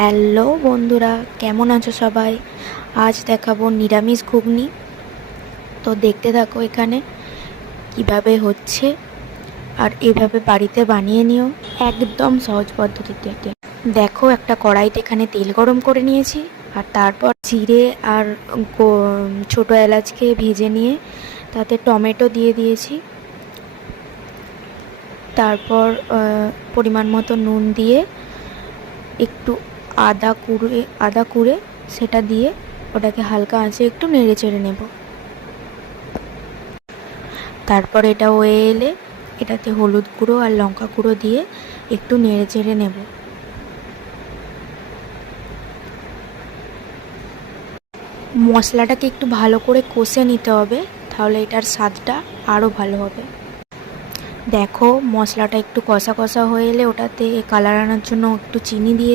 Hello বন্ধুরা, কেমন আছো সবাই? আজ দেখাবো নিরামিষ ঘুগনি। তো দেখতে থাকো এখানে কিভাবে হচ্ছে, আর এভাবে বাড়িতে বানিয়ে নিও একদম সহজ পদ্ধতিতে। দেখো, একটা কড়াইতে এখানে তেল গরম করে নিয়েছি, আর তারপর জিরে আর ছোটো এলাচকে ভেজে নিয়ে তাতে টমেটো দিয়ে দিয়েছি। তারপর পরিমাণ মতো নুন দিয়ে একটু আদা কুড়ে সেটা দিয়ে ওটাকে হালকা আঁচে একটু নেড়ে চেড়ে নেব। তারপর এটা হয়ে এলে এটাতে হলুদ গুঁড়ো আর লঙ্কা গুঁড়ো দিয়ে একটু নেড়ে চেড়ে নেব। মশলাটাকে একটু ভালো করে কষে নিতে হবে, তাহলে এটার স্বাদটা আরও ভালো হবে। দেখো, মশলাটা একটু কষা কষা হয়ে এলে ওটাতে কালার আনার জন্য একটু চিনি দিয়ে